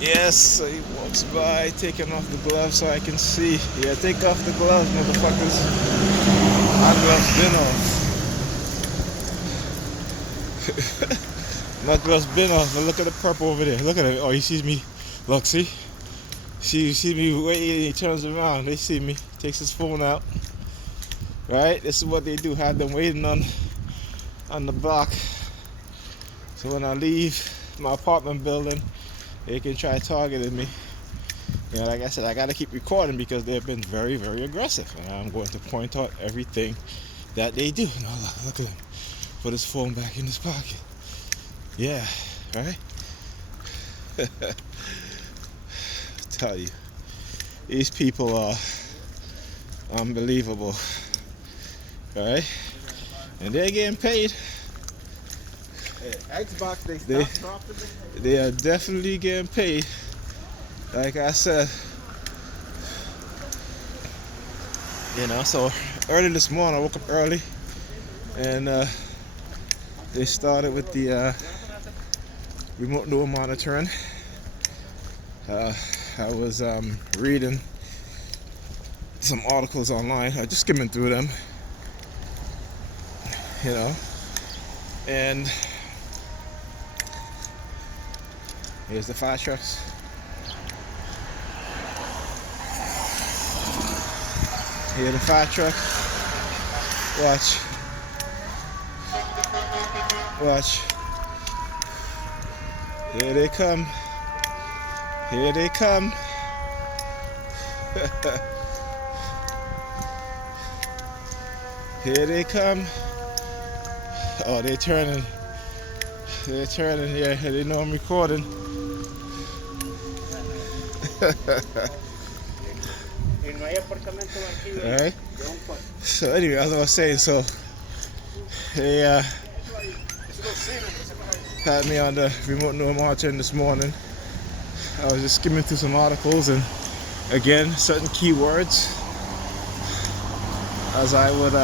Yes, so he walks by, taking off the gloves so I can see. Yeah, take off the gloves, motherfuckers. My gloves been off. My gloves been off. Now look at the purple over there. Look at it. Oh, he sees me. Look, see? You see me waiting, he turns around. They see me. Takes his phone out. Right? This is what they do. Have them waiting on the block. So when I leave my apartment building, they can try targeting me. You know, like I said, I gotta keep recording because they've been very, very aggressive. And I'm going to point out everything that they do. No, look at him. Put his phone back in his pocket. Yeah, right? Tell you, these people are unbelievable, right? And they're getting paid. Hey, Xbox, They are definitely getting paid. Like I said, you know. So early this morning, I woke up early, and they started with the remote door monitoring. I was reading some articles online, just skimming through them, you know, and here's the fire trucks. Here are the fire trucks. Watch. Watch. Here they come. Here they come. Here they come. Oh, they're turning. They're turning here. They know I'm recording. Alright. So anyway, as I was saying, so they had me on the remote door monitoring this morning. I was just skimming through some articles, and again, certain keywords as I would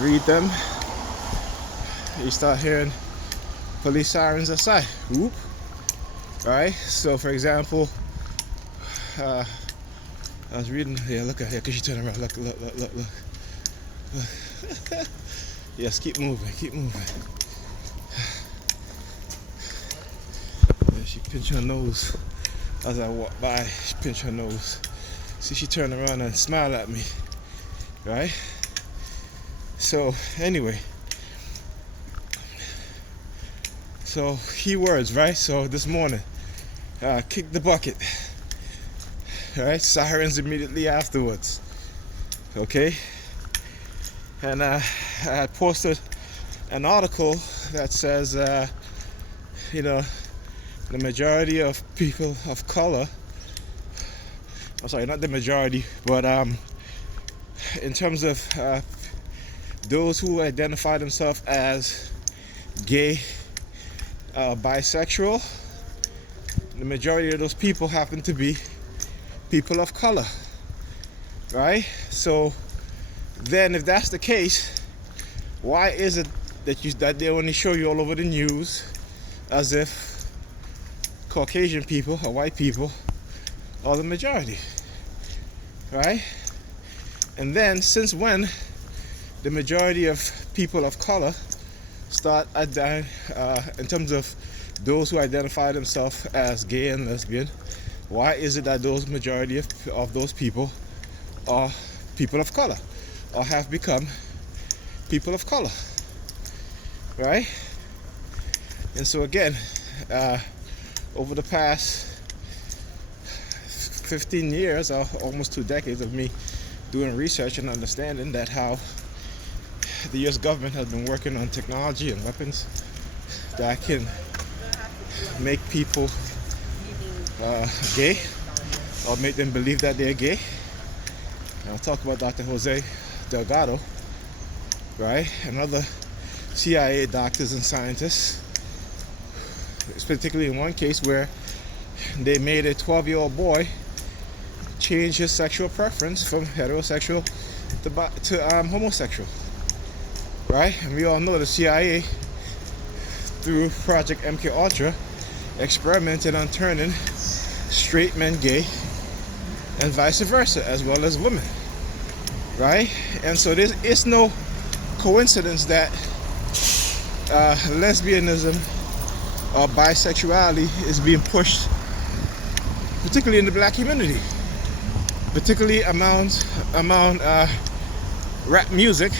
read them, you start hearing police sirens outside. Whoop. Right? So for example, I was reading, yeah, look at here, cause she turned around, look. Yes, keep moving. Yeah, she pinched her nose as I walked by. She pinched her nose. See, she turned around and smiled at me, right? So anyway, so keywords, right? So this morning, kick the bucket. Right, sirens immediately afterwards. Okay, and I had posted an article that says, you know, the majority of people of color. I'm sorry, not the majority, but in terms of those who identify themselves as gay, bisexual, the majority of those people happen to be people of color, right? So then if that's the case, why is it that they only show you all over the news as if Caucasian people or white people are the majority, right? And then since when the majority of people of color start in terms of those who identify themselves as gay and lesbian, why is it that those majority of those people are people of color or have become people of color, right? And so again, over the past 15 years or almost 2 decades of me doing research and understanding that how the US government has been working on technology and weapons that can make people gay or make them believe that they're gay. And I'll talk about Dr. Jose Delgado, right, and other CIA doctors and scientists. It's particularly in one case where they made a 12-year-old boy change his sexual preference from heterosexual to homosexual, right? And we all know the CIA through Project MK Ultra, experimented on turning straight men gay and vice versa, as well as women, right? And so it's no coincidence that lesbianism or bisexuality is being pushed, particularly in the black community, particularly among rap music,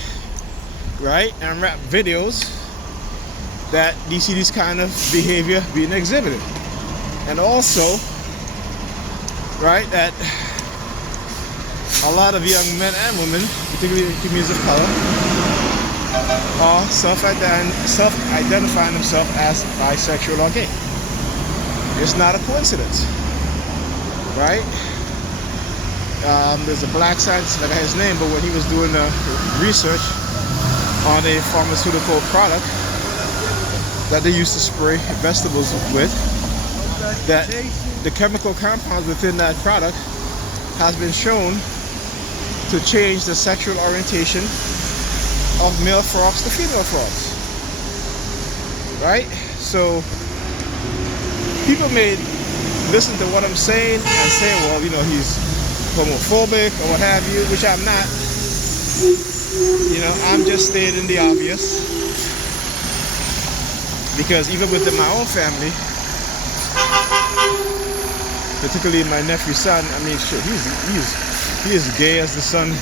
right, and rap videos, that you see this kind of behavior being exhibited. And also, right, that a lot of young men and women, particularly in communities of color, are self-identifying themselves as bisexual or gay. It's not a coincidence, right? There's a black scientist, I forgot his name, but when he was doing research on a pharmaceutical product that they used to spray vegetables with, that the chemical compounds within that product has been shown to change the sexual orientation of male frogs to female frogs, right? So people may listen to what I'm saying and say, well, you know, he's homophobic or what have you, which I'm not. You know, I'm just stating the obvious, because even within my own family, particularly my nephew's son, I mean, shit, he is gay as the sun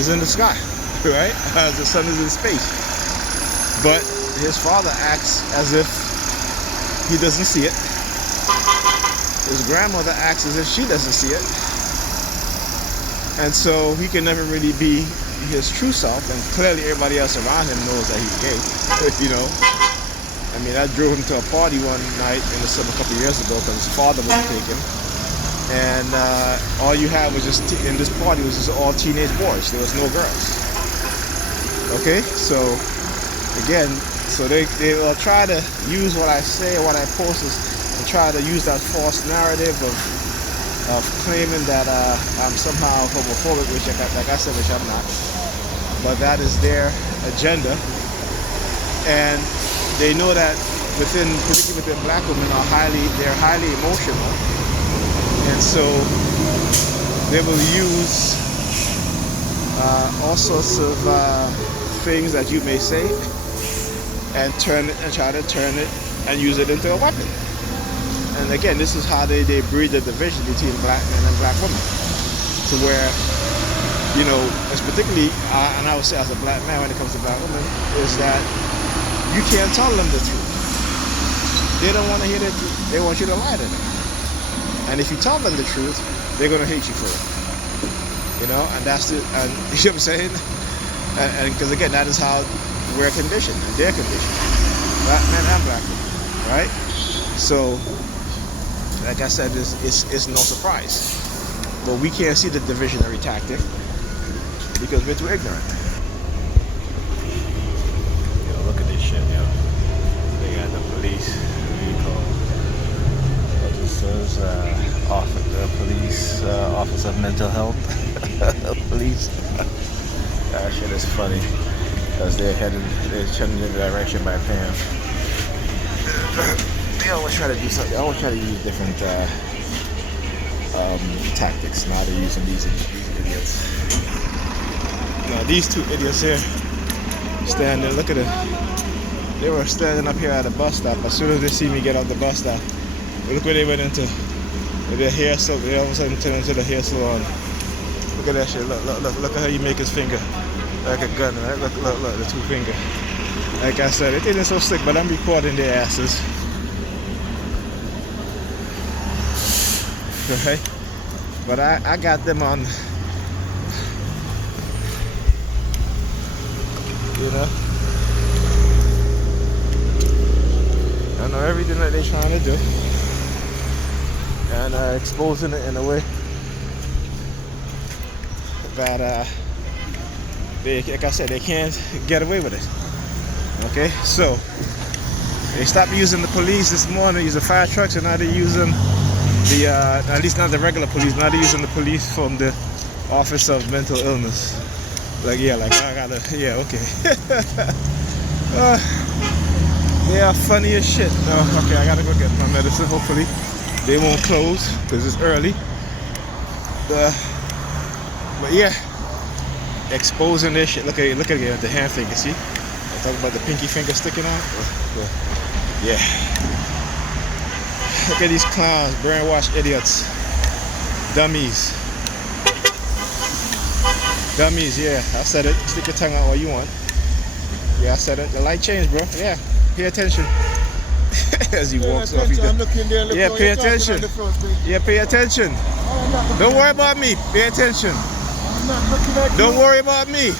is in the sky, right? As the sun is in space. But his father acts as if he doesn't see it. His grandmother acts as if she doesn't see it. And so he can never really be his true self, and clearly everybody else around him knows that he's gay, you know. I mean, I drove him to a party one night in the summer a couple of years ago because his father wouldn't take him. And all you had was just, in this party was just all teenage boys. There was no girls. Okay, so again, so they will try to use what I say or what I post and try to use that false narrative of claiming that I'm somehow homophobic, which like I said, which I'm not. But that is their agenda, and they know that particularly within black women, they're highly emotional, and so they will use all sorts of things that you may say and try to turn it and use it into a weapon. And again, this is how they breed the division between black men and black women, to where, you know, it's particularly, and I would say as a black man when it comes to black women, is that you can't tell them the truth. They don't want to hear the truth. They want you to lie to them. And if you tell them the truth, they're going to hate you for it. You know, and that's it. And you know what I'm saying? And because again, that is how we're conditioned, and they're conditioned. Black men and black women, right? So, like I said, it's no surprise. But we can't see the divisionary tactic because we're too ignorant. Yo, look at this shit, yo. They got the police vehicle. This is police office of mental health. Police. That shit is funny because they're heading in the direction by Pam. They always try to do something. They always try to use different tactics. Now they're using these idiots. Now these two idiots here standing. Look at it. They were standing up here at a bus stop. As soon as they see me get off the bus stop, look where they went into. With their hair, so they all of a sudden turned into the hair salon. Look at that shit. Look at how you make his finger like a gun. Right? Look, the two finger. Like I said, it isn't so sick, but I'm recording their asses. Right? But I got them on, you know. I know everything that they're trying to do, and exposing it in a way that they, like I said, they can't get away with it. Okay, so they stopped using the police this morning, using fire trucks, and now they're using the at least not the regular police. Now they're using the police from the Office of Mental Illness. Like, yeah, like I gotta, yeah, okay. They are funny as shit. Okay, I gotta go get my medicine. Hopefully, they won't close because it's early. But yeah, exposing this shit. Look at the hand finger. See? I talk about the pinky finger sticking out. Yeah. Look at these clowns, brainwashed idiots, dummies. Dummies, yeah, I said it. Stick your tongue out all you want. Yeah, I said it. The light changed, bro. Yeah, pay attention. As he walks off, he does. Yeah, pay attention. Yeah, pay attention. Don't worry about me. Pay attention. Don't worry about me.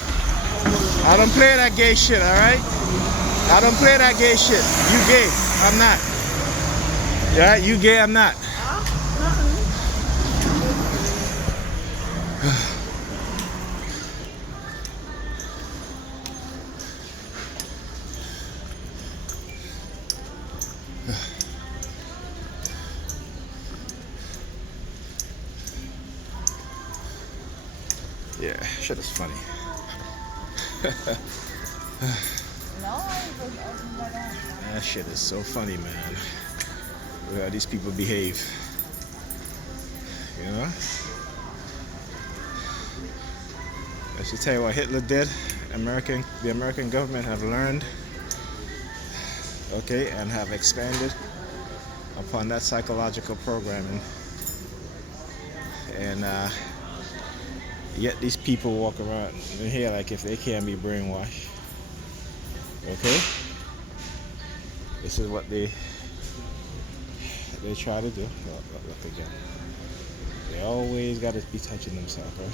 I don't play that gay shit, alright? I don't play that gay shit. You gay, I'm not. Alright, you gay, I'm not. Yeah, shit is funny. That shit is so funny, man. Look how these people behave. You know? I should tell you what Hitler did. The American government have learned, okay, and have expanded upon that psychological programming. And yet these people walk around here like if they can't be brainwashed. Okay? This is what they try to do. Look again. They always got to be touching themselves, right?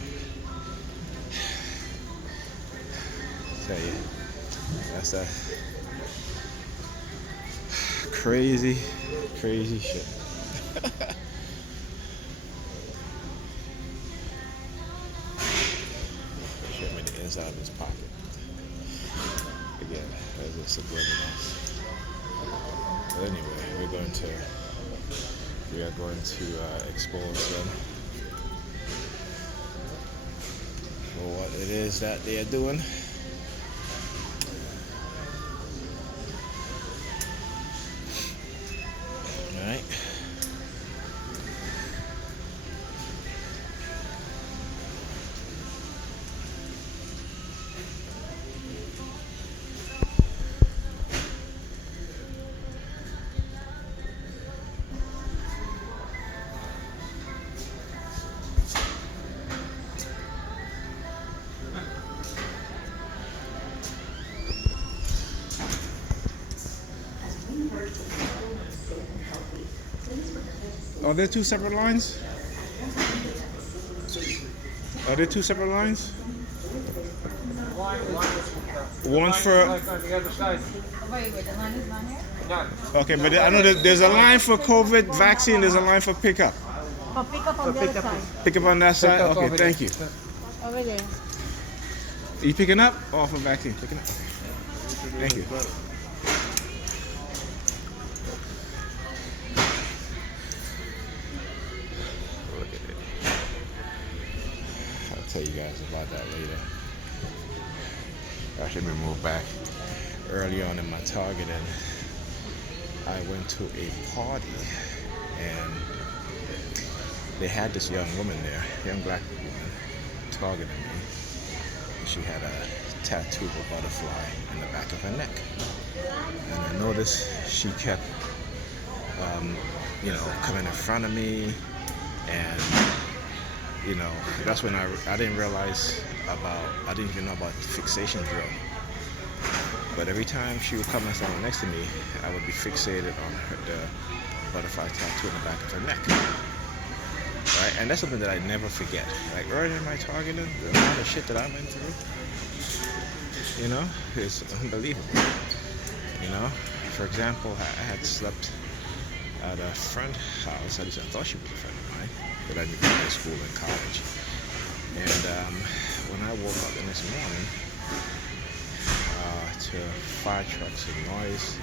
Tell you, that's that crazy shit. Show me the inside of his pocket. Again, there's a subliminals. But anyway, we are going to expose them for what it is that they are doing. All right. Are there two separate lines? Are there two separate lines? One for. Okay, but I know that there's a line for COVID vaccine. There's a line for pickup. Oh, pick up on the other side. Pick up on that side. Okay, thank you. Over there. Are you picking up or for vaccine? Picking up. Thank you. Tell you guys about that later. I should move back. Early on in my targeting, I went to a party and they had this young woman there, young black woman, targeting me. She had a tattoo of a butterfly in the back of her neck. And I noticed she kept, coming in front of me, and that's when I didn't realize I didn't even know about fixation drill. But every time she would come and stand next to me, I would be fixated on the butterfly tattoo in the back of her neck. Right? And that's something that I never forget. Like early in my targeting, the amount of shit that I went through, it's unbelievable. For example, I had slept at a friend's house. At least I thought she was a friend of mine, that I knew from high school and college. And when I woke up the next morning to fire trucks and noise,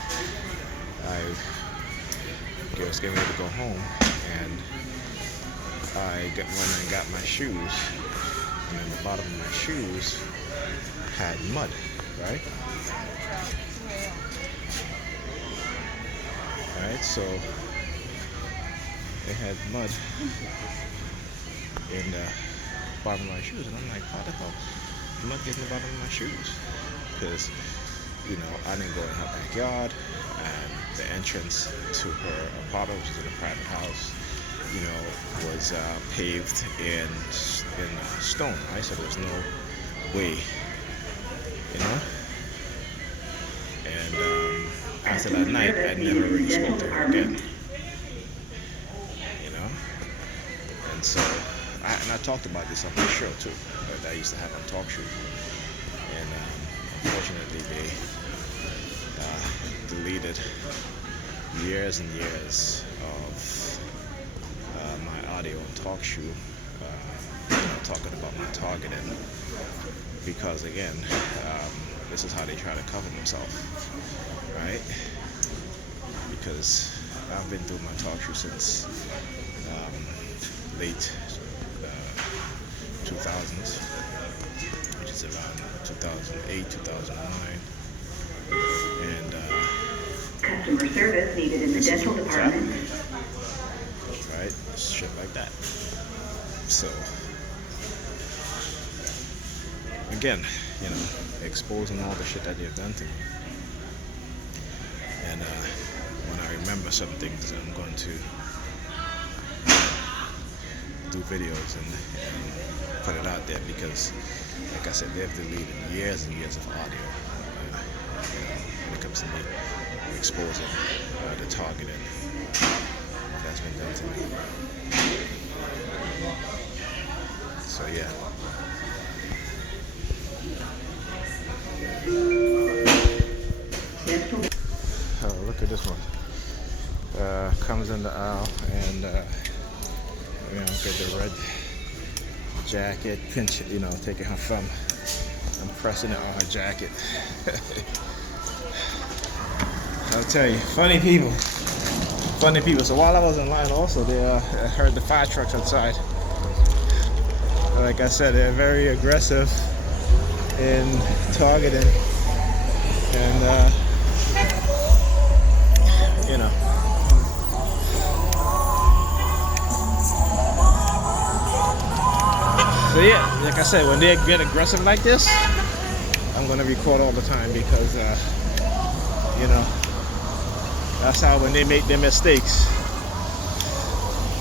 I was getting ready to go home, and I went and got my shoes, and then the bottom of my shoes had mud, right? right? So they had mud in the bottom of my shoes, and I'm like, how the hell mud get in the bottom of my shoes? Because I didn't go in her backyard, and the entrance to her apartment, which is in a private house, was paved in stone, right? So there was no way, And after that night, I never really spoke to her again, And so, I talked about this on my show too, that I used to have on Talk Show, and unfortunately they deleted years and years of my audio on Talk Show, talking about my targeting, because again, this is how they try to cover themselves, right? Because I've been doing my Talk Show since late 2000s, which is around 2008, 2009, and customer service needed in the dental department. Right, shit like that. So again, exposing all the shit that they've done to me, and when I remember some things, I'm going to do videos and put it out there, because like I said, they've deleted years and years of audio when it comes to me exposing the targeting that's been done to me. So yeah. Oh, look at this one. Comes in the aisle, and get the red jacket, pinch, taking her thumb and pressing it on her jacket. I'll tell you, funny people. So while I was in line, also they heard the fire trucks outside. Like I said, they're very aggressive in targeting, and So yeah, like I said, when they get aggressive like this, I'm gonna record all the time, because that's how, when they make their mistakes,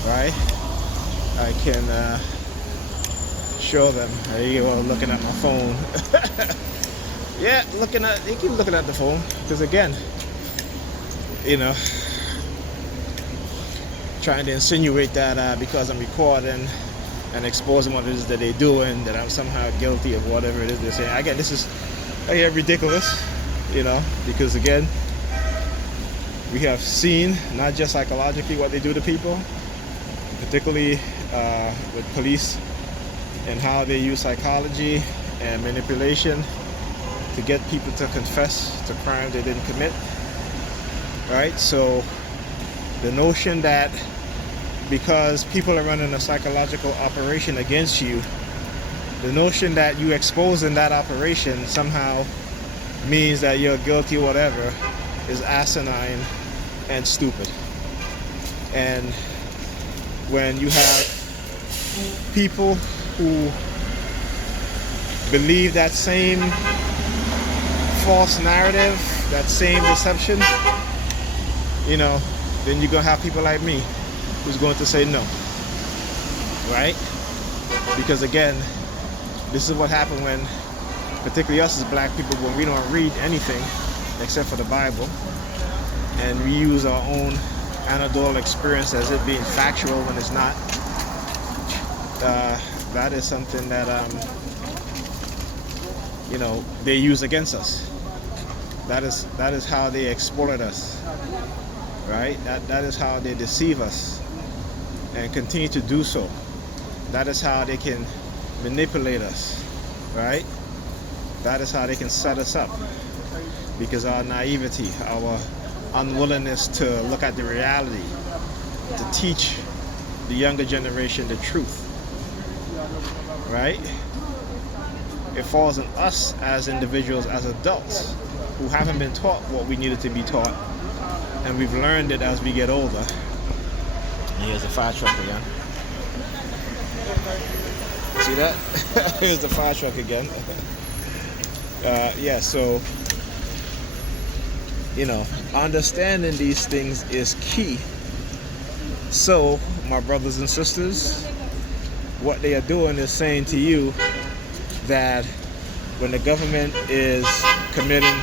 right, I can show them. There you go, looking at my phone. Yeah, they keep looking at the phone, because again, trying to insinuate that because I'm recording and exposing what it is that they're doing, that I'm somehow guilty of whatever it is they're saying. Again, this is ridiculous, because again, we have seen not just psychologically what they do to people, particularly with police, and how they use psychology and manipulation to get people to confess to crimes they didn't commit. Right? So the notion that because people are running a psychological operation against you, the notion that you exposing that operation somehow means that you're guilty or whatever is asinine and stupid. And when you have people who believe that same false narrative, that same deception, then you're gonna have people like me who's going to say no, right? Because again, this is what happened when, particularly us as black people, when we don't read anything except for the Bible, and we use our own anecdotal experience as it being factual when it's not. That is something that they use against us. That is how they exploited us, right? That is how they deceive us and continue to do so. That is how they can manipulate us, right? That is how they can set us up, because our naivety, our unwillingness to look at the reality, to teach the younger generation the truth, right? It falls on us as individuals, as adults, who haven't been taught what we needed to be taught, and we've learned it as we get older. Here's the fire truck again. See that? Here's the fire truck again. Yeah, so, you know, understanding these things is key. So, my brothers and sisters, what they are doing is saying to you that when the government is committing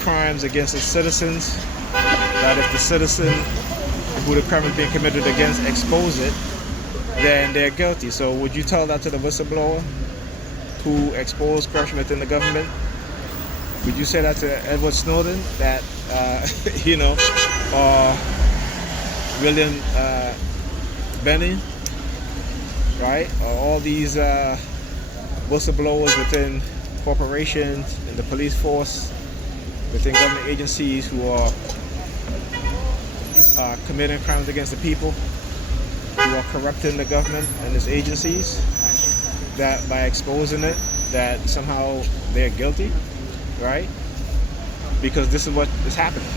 crimes against its citizens, that if the citizen who the crime is being committed against expose it, then they're guilty. So would you tell that to the whistleblower who exposed corruption within the government? Would you say that to Edward Snowden, that you know, or William Benning, right? Or all these whistleblowers within corporations and the police force, within government agencies who are committing crimes against the people, who are corrupting the government and its agencies, that by exposing it, that somehow they're guilty, right? Because this is what is happening.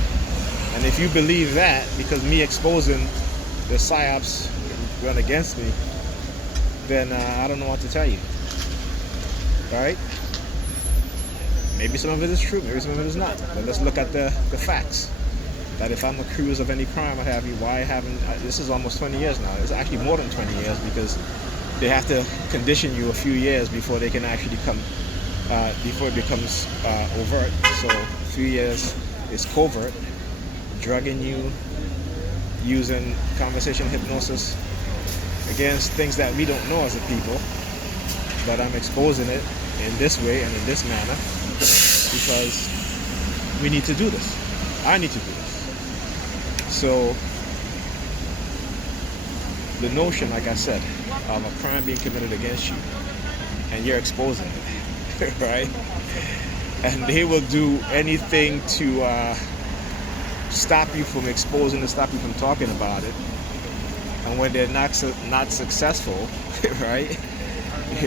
And if you believe that, because me exposing the psyops run against me, then I don't know what to tell you, right? Maybe some of it is true, maybe some of it is not. But let's look at the facts. That if I'm accused of any crime, what have you, why haven't, this is almost 20 years now. It's actually more than 20 years, because they have to condition you a few years before they can actually come, before it becomes overt. So a few years is covert, drugging you, using conversation hypnosis against things that we don't know as a people, but I'm exposing it in this way and in this manner because we need to do this. I need to do this. So the notion, like I said, of a crime being committed against you and you're exposing it, right? And they will do anything to stop you from exposing it, stop you from talking about it. And when they're not successful, right?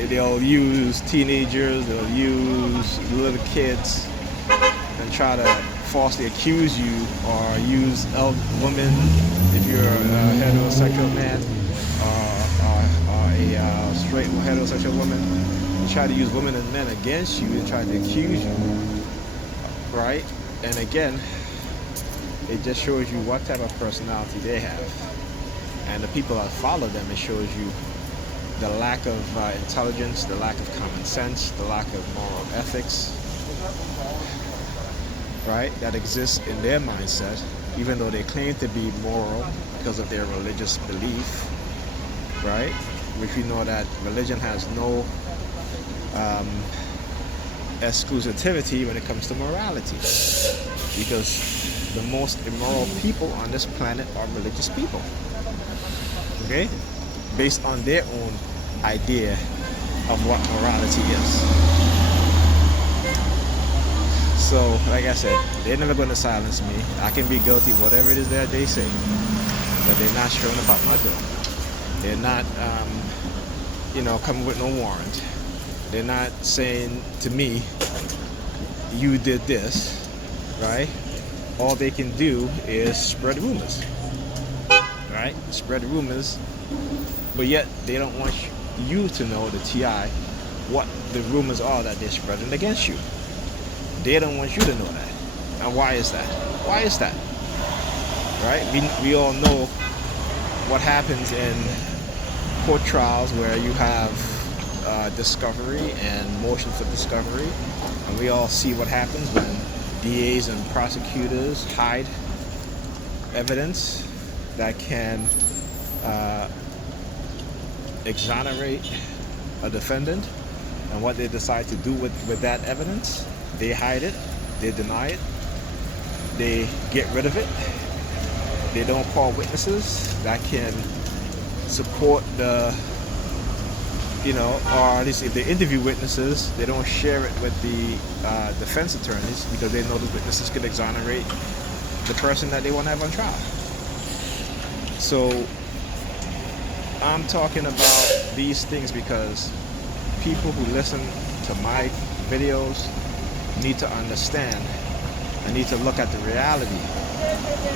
They'll use teenagers, they'll use little kids and try to falsely accuse you, or use women if you're a heterosexual man or a straight heterosexual woman. They try to use women and men against you and try to accuse you, right? And again, it just shows you what type of personality they have. And the people that follow them, it shows you the lack of intelligence, the lack of common sense, the lack of moral ethics, right, that exists in their mindset, even though they claim to be moral because of their religious belief, right? Which we know that religion has no exclusivity when it comes to morality, because the most immoral people on this planet are religious people, okay? Based on their own idea of what morality is. So, like I said, they're never going to silence me. I can be guilty of whatever it is that they say, but they're not showing up at my door. They're not, coming with no warrant. They're not saying to me, you did this, right? All they can do is spread rumors, right? Spread rumors, but yet they don't want you to know, the TI, what the rumors are that they're spreading against you. They don't want you to know that. And why is that? Why is that? Right? We all know what happens in court trials where you have discovery and motion for discovery. And we all see what happens when DAs and prosecutors hide evidence that can exonerate a defendant, and what they decide to do with that evidence. They hide it, they deny it, they get rid of it, they don't call witnesses that can support the, or at least if they interview witnesses, they don't share it with the defense attorneys, because they know the witnesses could exonerate the person that they want to have on trial. So I'm talking about these things because people who listen to my videos need to understand. I need to look at the reality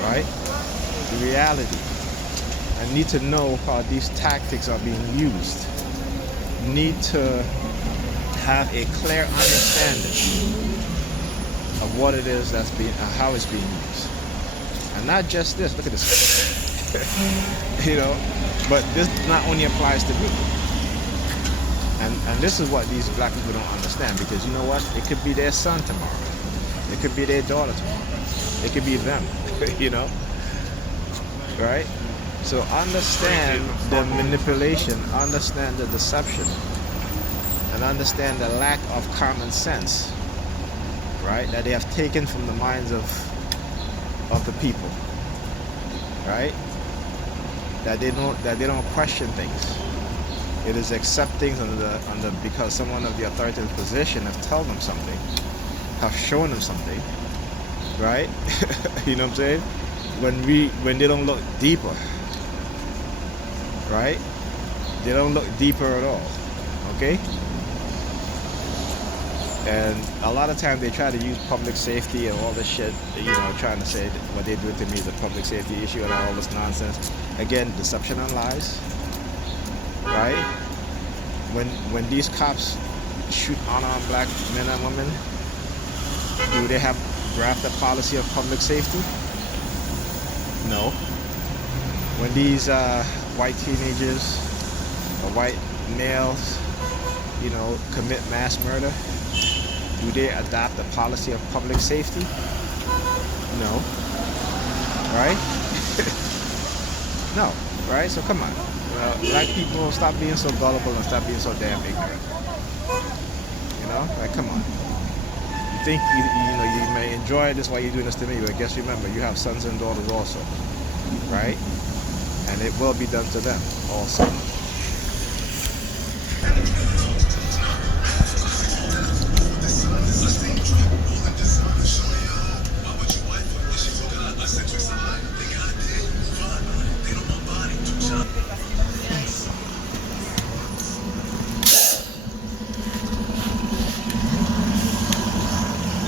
right? The reality. I need to know how these tactics are being used. Need to have a clear understanding of what it is that's being, how it's being used, and not just this. Look at this, you know. But this not only applies to me, and this is what these black people don't understand, because you know what? It could be their son tomorrow, it could be their daughter tomorrow, it could be them, you know, right? So understand the manipulation, understand the deception, and understand the lack of common sense, right, that they have taken from the minds of the people, right? That they don't question things. It is accept things under because someone of the authoritative position have told them something, have shown them something, right? You know what I'm saying? When they don't look deeper, right? They don't look deeper at all, okay? And a lot of times they try to use public safety and all this shit, you know, trying to say that what they do to me is a public safety issue and all this nonsense. Again, deception and lies, right? When these cops shoot unarmed black men and women, do they have draft a policy of public safety? No. When these white teenagers or white males, you know, commit mass murder, do they adopt a policy of public safety? No. Right? No. Right? So come on. Black people, stop being so gullible and stop being so damn ignorant. You know? Like, come on. You think you know you may enjoy this while you're doing this to me, but guess remember, you have sons and daughters also. Right? And it will be done to them also.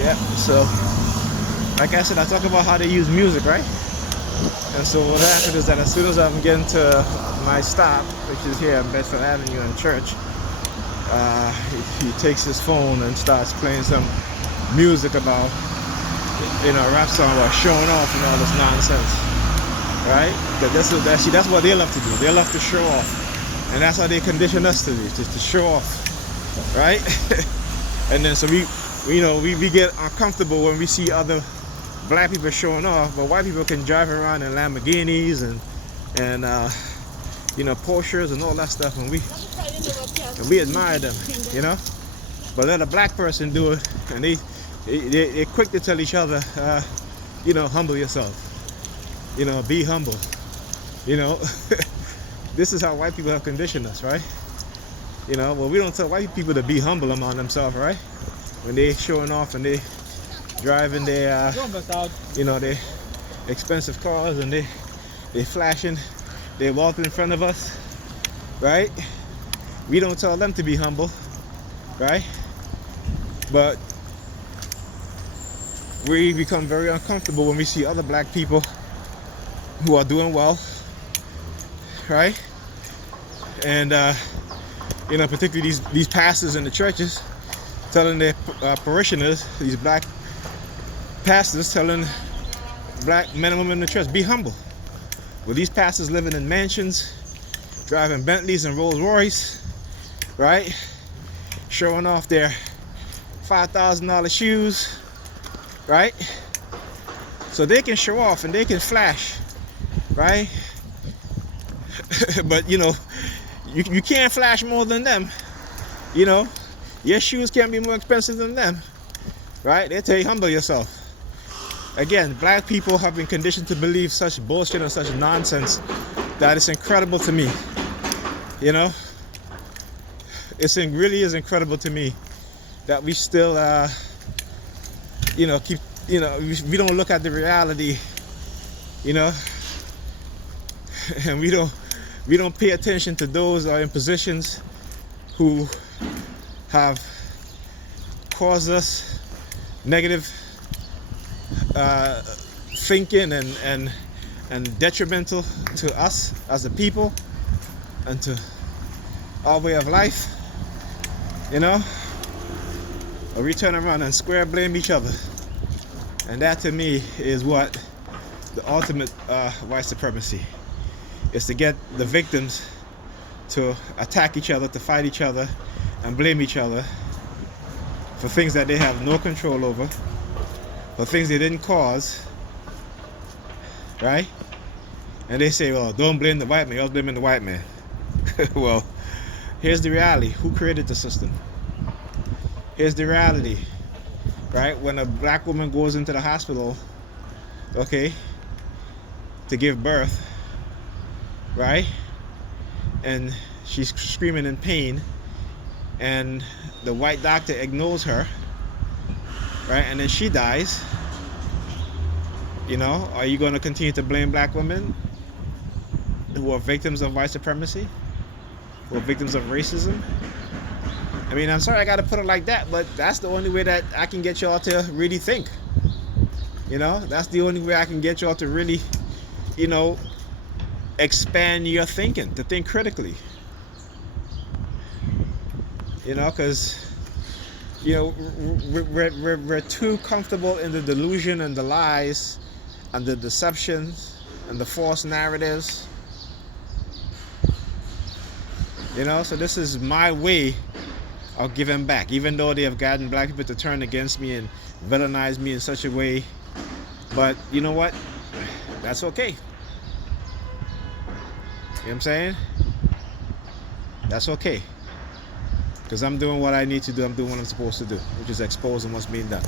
Yeah, so like I said, I talk about how they use music, right? And so what happened is that as soon as I'm getting to my stop, which is here on Bedford Avenue in Church, he takes his phone and starts playing some music about, you know, a rap song about showing off and all this nonsense, right? That's what they love to do. They love to show off, and that's how they condition us to do, just to show off, right? And then so we get uncomfortable when we see other black people showing off, but white people can drive around in Lamborghinis and you know, Porsches and all that stuff, and we admire them, you know. But let a black person do it, and they're quick to tell each other, you know, humble yourself, you know, be humble, you know. This is how white people have conditioned us, right? You know, well, we don't tell white people to be humble among themselves, right? When they showing off and they driving their, you know, their expensive cars and they flashing, they walking in front of us, right? We don't tell them to be humble, right? But we become very uncomfortable when we see other black people who are doing well, right? And you know, particularly these pastors in the churches telling their parishioners, these black pastors telling black men and women in the church, be humble. Well, these pastors living in mansions, driving Bentleys and Rolls Royce, right? Showing off their $5,000 shoes, right? So they can show off and they can flash, right? But you know, you can't flash more than them, you know. Your shoes can't be more expensive than them, right? They tell you, humble yourself. Again, black people have been conditioned to believe such bullshit and such nonsense that it's incredible to me, you know. Really is incredible to me that we still, you know, we don't look at the reality, you know, and we don't pay attention to those who are in positions who have caused us negative thinking and detrimental to us as a people and to our way of life, you know, or we turn around and square blame each other. And that to me is what the ultimate white supremacy is, to get the victims to attack each other, to fight each other and blame each other for things that they have no control over, for things they didn't cause, right? And they say, well, don't blame the white man, you're blaming the white man. Well, here's the reality. Who created the system? Here's the reality, right? When a black woman goes into the hospital, okay, to give birth, right? And she's screaming in pain, and the white doctor ignores her, right? And then she dies. You know, are you going to continue to blame black women who are victims of white supremacy, who are victims of racism? I mean, I'm sorry I got to put it like that, but that's the only way that I can get y'all to really think. You know, that's the only way I can get y'all to really, you know, expand your thinking, to think critically. You know, because, you know, we're too comfortable in the delusion and the lies and the deceptions and the false narratives. You know, so this is my way of giving back, even though they have gotten black people to turn against me and villainize me in such a way. But you know what? That's okay. You know what I'm saying? That's okay. Because I'm doing what I need to do. I'm doing what I'm supposed to do, which is exposing what's being done.